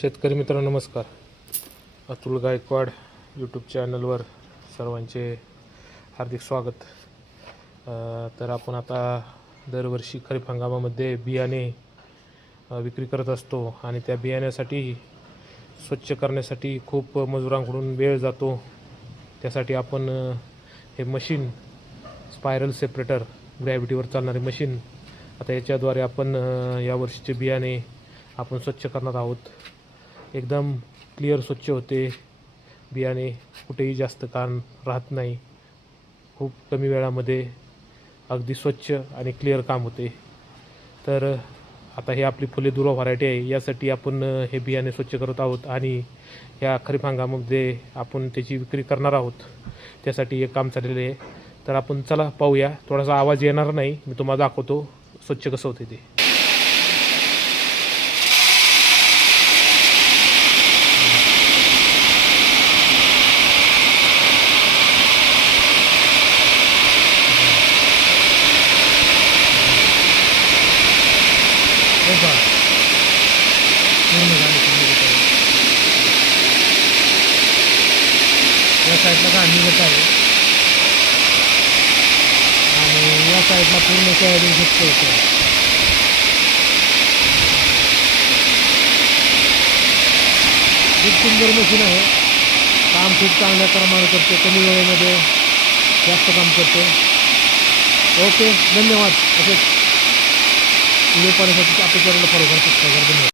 शेतकरी मित्रांनो नमस्कार. अतुल गायकवाड यूट्यूब चॅनलवर सर्वांचे हार्दिक स्वागत. तर आपण आता दरवर्षी खरीप हंगामामध्ये बियाणे विक्री करत असतो आणि त्या बियाण्यासाठी स्वच्छ करण्यासाठी खूप मजुरांकडून वेळ जातो. त्यासाठी आपण हे मशीन स्पायरल सेपरेटर ग्रॅव्हिटीवर चालणारे मशीन आता याच्याद्वारे आपण यावर्षीचे बियाणे आपण स्वच्छ करणार आहोत. एकदम क्लिअर स्वच्छ होते बियाणे, कुठेही जास्त कान राहत नाही. खूप कमी वेळामध्ये अगदी स्वच्छ आणि क्लिअर काम होते. तर आता हे आपली फुले दुर्वा व्हरायटी आहे, यासाठी आपण हे बियाणे स्वच्छ करत आहोत आणि या खरीप हंगामामध्ये आपण त्याची विक्री करणार आहोत. त्यासाठी एक काम चाललेलं आहे. तर आपण चला पाहूया. थोडासा आवाज येणार नाही, मी तुम्हाला दाखवतो स्वच्छ कसं होते ते. पूर्ण गाडी या साईडला गाडी निघत आहे आणि या साईडला पूर्ण सोयाबीन घेतलं होतं. खूप सुंदर मशीन आहे. काम खूप चांगल्या प्रमाणे करते, कमी वेळेमध्ये जास्त काम करते. ओके, धन्यवाद. असेच व्हिडिओ पाहण्यासाठी आपल्या चॅनलला फॉलो करा, सबस्क्राईब करा. धन्यवाद.